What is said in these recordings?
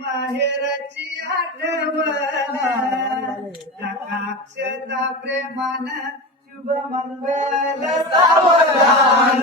माहेरची आठवण अक्षता प्रेमान शुभ मंगल सावधान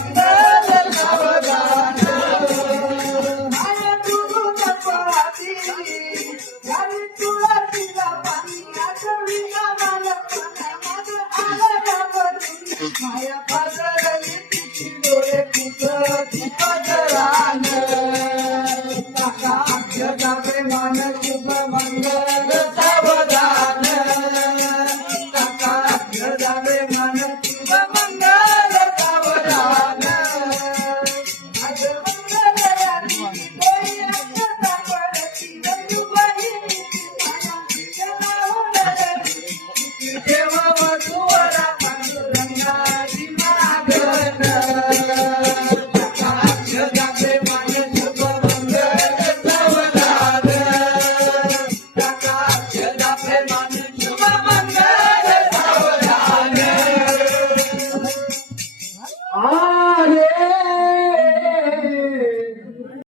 माया पाजळली तुझी डोळे पुतळी पदरान काका अक्षर मान